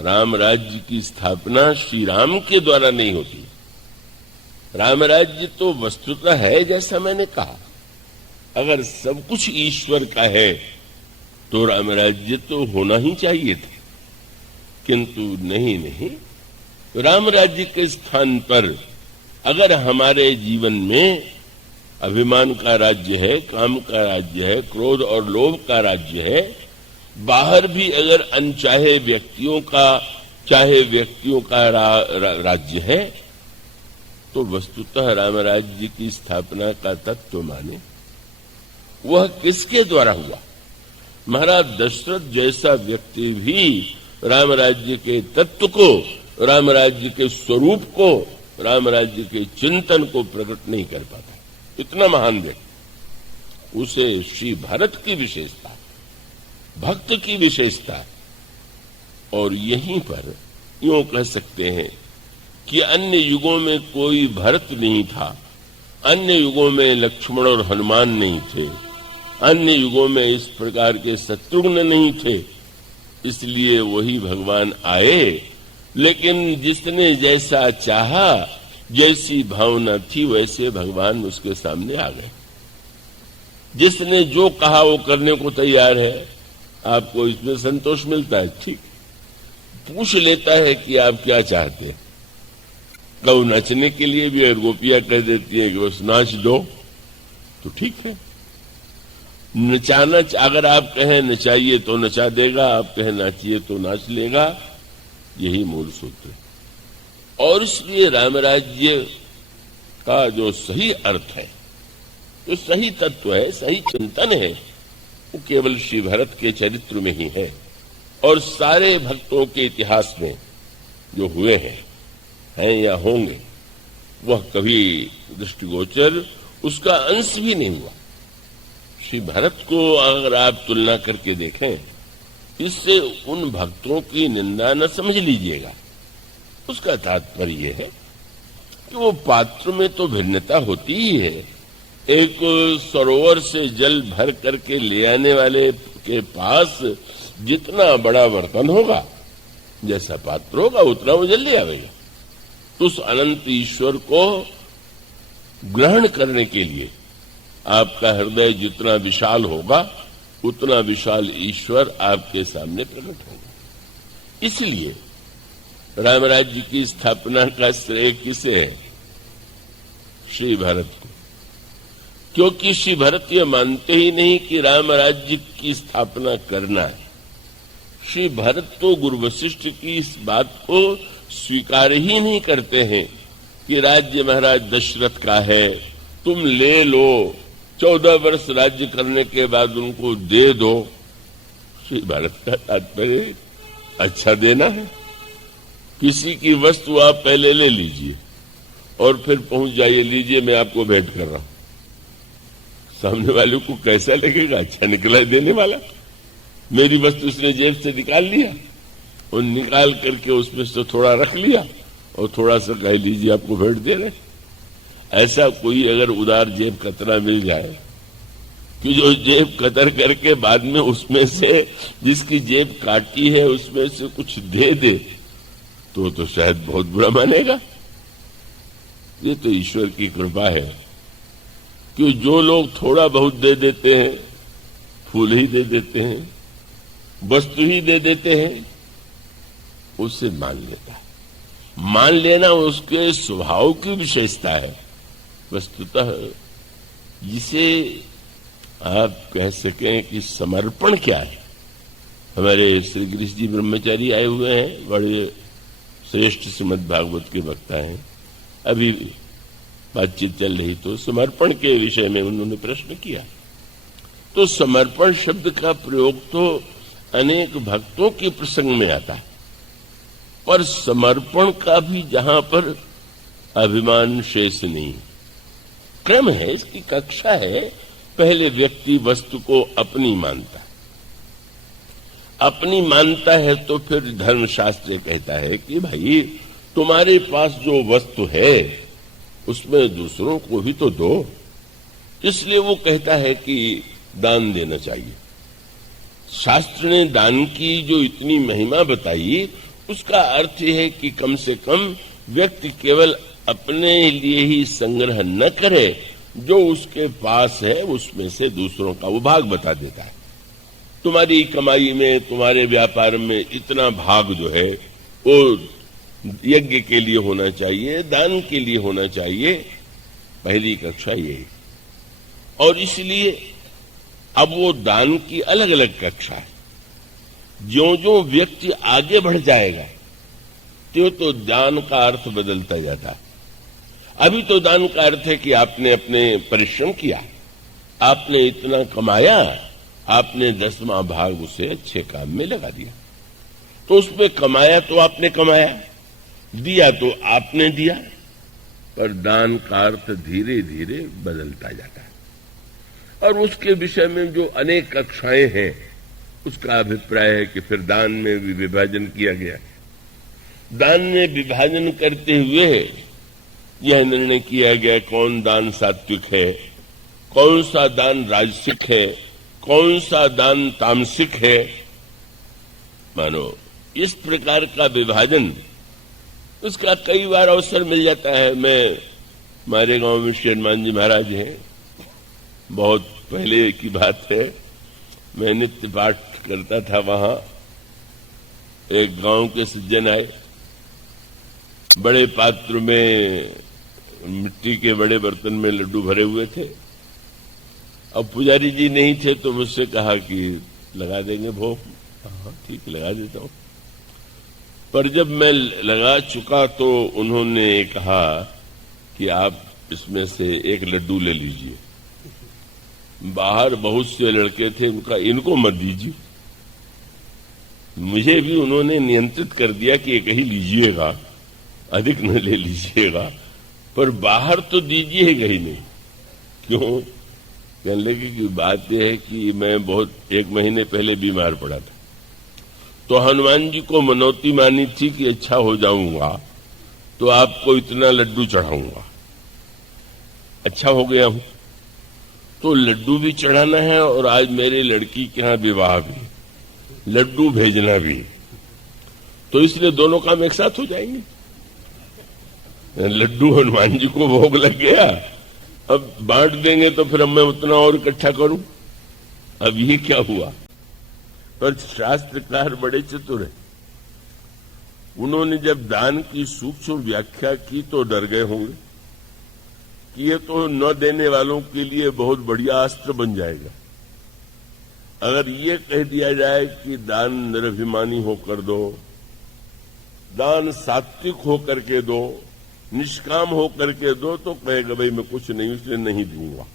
राम राज्य की स्थापना श्री राम के द्वारा नहीं होती। राम राज्य तो वस्तुतः है, जैसा मैंने कहा। अगर सब कुछ ईश्वर का है तो राम राज्य तो होना ही चाहिए था, किंतु नहीं। राम राज्य के स्थान पर अगर हमारे जीवन में अभिमान का राज्य है, काम का राज्य है, क्रोध और लोभ का राज्य है, बाहर भी अगर अनचाहे व्यक्तियों का राज्य है, तो वस्तुतः राम राज्य की स्थापना का तत्व माने। वह किसके द्वारा हुआ? महाराज दशरथ जैसा व्यक्ति भी राम राज्य के तत्व को, राम राज्य के स्वरूप को, राम राज्य के चिंतन को प्रकट नहीं कर पाता। इतना महान व्यक्ति, उसे श्री भरत की विशेषता, भक्त की विशेषता। और यहीं पर यूं कह सकते हैं कि अन्य युगों में कोई भरत नहीं था, अन्य युगों में लक्ष्मण और हनुमान नहीं थे, अन्य युगों में इस प्रकार के शत्रुघ्न नहीं थे, इसलिए वही भगवान आए। लेकिन जिसने जैसा चाहा, जैसी भावना थी, वैसे भगवान उसके सामने आ गए। जिसने जो कहा वो करने को तैयार है। आपको इसमें संतोष मिलता है, ठीक, पूछ लेता है कि आप क्या चाहते हैं। कौ नचने के लिए भी अगर गोपियां कह देती है कि बस नाच दो, तो ठीक है। नचाना, अगर आप कहें नचाइए तो नचा देगा, आप कहें नाचिए तो नाच लेगा। यही मूल सूत्र है। और इसलिए राम राज्य का जो सही अर्थ है, जो सही तत्व है, सही चिंतन है, वो केवल श्री भरत के चरित्र में ही है। और सारे भक्तों के इतिहास में जो हुए हैं या होंगे, वह कभी दृष्टिगोचर उसका अंश भी नहीं हुआ। श्री भरत को अगर आप तुलना करके देखें, इससे उन भक्तों की निंदा न समझ लीजिएगा। उसका तात्पर्य है कि वो पात्र में तो भिन्नता होती ही है। एक सरोवर से जल भर करके ले आने वाले के पास जितना बड़ा बर्तन होगा, जैसा पात्र होगा, उतना वो जल ले आवेगा। उस अनंत ईश्वर को ग्रहण करने के लिए आपका हृदय जितना विशाल होगा, उतना विशाल ईश्वर आपके सामने प्रकट होगा। इसलिए राम राज्य की स्थापना का श्रेय किसे है? श्री भरत को। क्योंकि श्री भरत ये मानते ही नहीं कि राम राज्य की स्थापना करना है। श्री भरत तो गुरु वशिष्ठ की इस बात को स्वीकार ही नहीं करते हैं कि राज्य महाराज दशरथ का है, तुम ले लो, 14 वर्ष राज्य करने के बाद उनको दे दो। श्री भरत का तात्पर्य अच्छा देना है। किसी की वस्तु आप पहले ले लीजिए और फिर पहुंच जाइए, लीजिए मैं आपको भेंट कर रहा हूं। सामने वाले को कैसा लगेगा? अच्छा निकला है देने वाला। मेरी वस्तु इसने जेब से निकाल लिया और निकाल करके उसमें से थोड़ा रख लिया और थोड़ा सा कह लीजिए आपको भेंट दे रहे। ऐसा कोई अगर उदार जेब कतरा मिल जाए कि जो जेब कतर करके बाद में उसमें से जिसकी जेब काटी है उसमें से कुछ दे दे, तो शायद बहुत बुरा मानेगा। ये तो ईश्वर की कृपा है कि जो लोग थोड़ा बहुत दे देते हैं, फूल ही दे देते हैं, वस्तु ही दे देते हैं, उससे मान लेता है। मान लेना उसके स्वभाव की विशेषता है। वस्तुतः जिसे आप कह सकें कि समर्पण क्या है। हमारे श्री गिरीश जी ब्रह्मचारी आए हुए हैं, बड़े श्रेष्ठ श्रीमद् भागवत के वक्ता हैं। अभी बातचीत चल रही तो समर्पण के विषय में उन्होंने प्रश्न किया। तो समर्पण शब्द का प्रयोग तो अनेक भक्तों के प्रसंग में आता है, पर समर्पण का भी जहां पर अभिमान शेष नहीं, क्रम है, इसकी कक्षा है। पहले व्यक्ति वस्तु को अपनी मानता है, अपनी मानता है तो फिर धर्मशास्त्र कहता है कि भाई तुम्हारे पास जो वस्तु है उसमें दूसरों को भी तो दो। इसलिए वो कहता है कि दान देना चाहिए। शास्त्र ने दान की जो इतनी महिमा बताई, उसका अर्थ यह है कि कम से कम व्यक्ति केवल अपने लिए ही संग्रह न करे, जो उसके पास है उसमें से दूसरों का वो भाग बता देता है। तुम्हारी कमाई में, तुम्हारे व्यापार में इतना भाग जो है वो यज्ञ के लिए होना चाहिए, दान के लिए होना चाहिए। पहली कक्षा यही। और इसलिए अब वो दान की अलग अलग कक्षा है। ज्यों ज्यों व्यक्ति आगे बढ़ जाएगा त्यों तो दान का अर्थ बदलता जाता है। अभी तो दान का अर्थ है कि आपने अपने परिश्रम किया, आपने इतना कमाया, आपने 10वां भाग उसे अच्छे काम में लगा दिया। तो उसमें कमाया तो आपने कमाया, दिया तो आपने दिया, पर दान का अर्थ धीरे धीरे बदलता जाता है। और उसके विषय में जो अनेक कक्षाएं हैं, उसका अभिप्राय है कि फिर दान में भी विभाजन किया गया। दान में विभाजन करते हुए यह निर्णय किया गया कौन दान सात्विक है, कौन सा दान राजसिक है, कौन सा दान तामसिक है। मानो इस प्रकार का विभाजन, उसका कई बार अवसर मिल जाता है। हमारे गांव में श्री हनुमान जी महाराज हैं, बहुत पहले की बात है, मैं नित्य पाठ करता था। वहां एक गांव के सज्जन आए, बड़े पात्र में मिट्टी के बड़े बर्तन में लड्डू भरे हुए थे। अब पुजारी जी नहीं थे तो मुझसे कहा कि लगा देंगे भोग। हाँ ठीक, लगा देता हूं। पर जब मैं लगा चुका तो उन्होंने कहा कि आप इसमें से एक लड्डू ले लीजिए। बाहर बहुत से लड़के थे, उनका इनको मत दीजिए। मुझे भी उन्होंने नियंत्रित कर दिया कि एक ही लीजिएगा, अधिक न ले लीजिएगा, पर बाहर तो दीजिएगा ही नहीं। क्यों? कहने लगे कि बात यह है कि मैं बहुत 1 महीने पहले बीमार पड़ा था, तो हनुमान जी को मनौती मानी थी कि अच्छा हो जाऊंगा तो आपको इतना लड्डू चढ़ाऊंगा। अच्छा हो गया हूं तो लड्डू भी चढ़ाना है और आज मेरे लड़की के यहां विवाह भी, लड्डू भेजना भी, तो इसलिए दोनों काम एक साथ हो जाएंगे। लड्डू हनुमान जी को भोग लग गया, अब बांट देंगे तो फिर अब मैं उतना और इकट्ठा करूं। अब ये क्या हुआ? पर शास्त्रकार बड़े चतुर हैं। उन्होंने जब दान की सूक्ष्म व्याख्या की तो डर गए होंगे कि ये तो न देने वालों के लिए बहुत बढ़िया अस्त्र बन जाएगा। अगर ये कह दिया जाए कि दान निरभिमानी होकर दो, दान सात्विक होकर के दो, निष्काम होकर के दो, तो कहेगा भाई मैं कुछ नहीं, इसलिए नहीं दूंगा।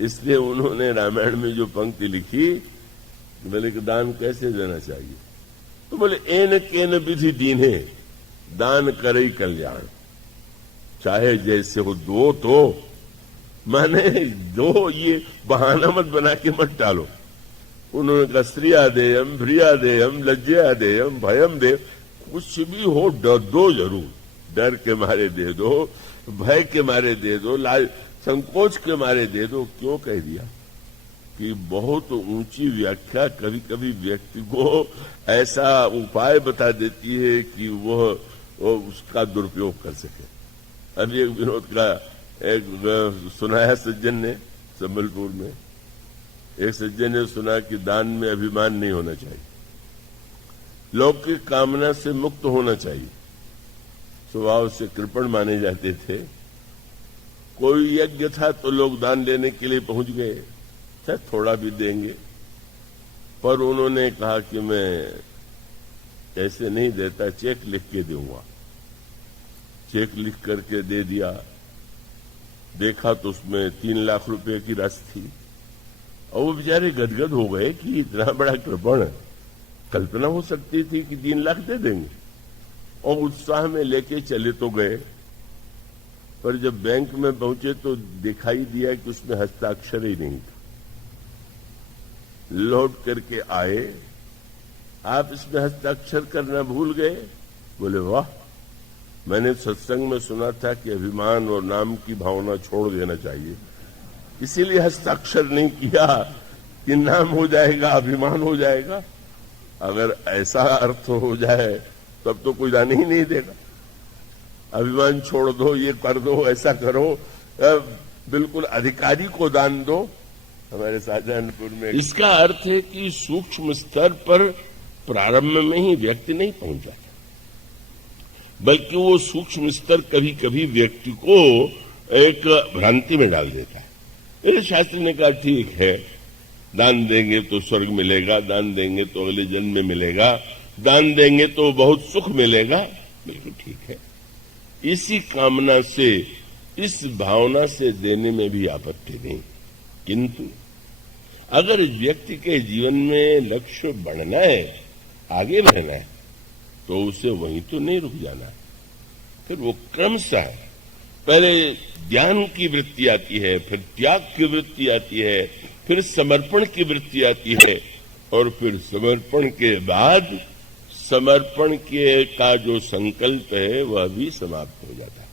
इसलिए उन्होंने रामायण में जो पंक्ति लिखी, बोले कि दान कैसे देना चाहिए, तो बोले एन केन विधि दीन्हे दान करई कल्याण। चाहे जैसे हो दो, तो माने दो, ये बहाना मत बना के मत डालो। उन्होंने कहा श्रिया देयम, भ्रिया देयम, लज्जा देयम, भयम दे, कुछ भी हो डर दो जरूर। डर के मारे दे दो, भय के मारे दे दो, संकोच के मारे दे दो। क्यों कह दिया? कि बहुत ऊंची व्याख्या कभी कभी व्यक्ति को ऐसा उपाय बता देती है कि वो उसका दुरुपयोग कर सके। अभी एक विनोद का एक सुनाया सज्जन ने, संबलपुर में एक सज्जन ने सुना कि दान में अभिमान नहीं होना चाहिए, लौकिक कामना से मुक्त होना चाहिए। स्वभाव से कृपण माने जाते थे। कोई यज्ञ था तो लोग दान लेने के लिए पहुंच गए, चाहे थोड़ा भी देंगे, पर उन्होंने कहा कि मैं ऐसे नहीं देता, चेक लिख के दूंगा। चेक लिख करके दे दिया। देखा तो उसमें 3 लाख रुपए की राशि थी, और वो बेचारे गदगद हो गए कि इतना बड़ा कृपण, कल्पना हो सकती थी कि 3 लाख दे देंगे, और उत्साह में लेके चले तो गए। पर जब बैंक में पहुंचे तो दिखाई दिया कि उसमें हस्ताक्षर ही नहीं था। लौट करके आए, आप इसमें हस्ताक्षर करना भूल गए? बोले वाह, मैंने सत्संग में सुना था कि अभिमान और नाम की भावना छोड़ देना चाहिए, इसीलिए हस्ताक्षर नहीं किया कि नाम हो जाएगा, अभिमान हो जाएगा। अगर ऐसा अर्थ हो जाए तब तो कोई दान ही नहीं देगा। अभिमान छोड़ दो, ये कर दो, ऐसा करो, बिल्कुल अधिकारी को दान दो। हमारे शाहजहानपुर में इसका अर्थ है कि सूक्ष्म स्तर पर प्रारंभ में ही व्यक्ति नहीं पहुंच जाता, बल्कि वो सूक्ष्म स्तर कभी कभी व्यक्ति को एक भ्रांति में डाल देता है। मेरे शास्त्री ने कहा ठीक है, दान देंगे तो स्वर्ग मिलेगा, दान देंगे तो अगले जन्म में मिलेगा, दान देंगे तो बहुत सुख मिलेगा। बिल्कुल ठीक है, इसी कामना से, इस भावना से देने में भी आपत्ति नहीं। किंतु अगर व्यक्ति के जीवन में लक्ष्य बढ़ना है, आगे बढ़ना है, तो उसे वहीं तो नहीं रुक जाना है। फिर वो क्रमशः पहले ज्ञान की वृत्ति आती है, फिर त्याग की वृत्ति आती है, फिर समर्पण की वृत्ति आती है, और फिर समर्पण के बाद समर्पण के का जो संकल्प है वह भी समाप्त हो जाता है।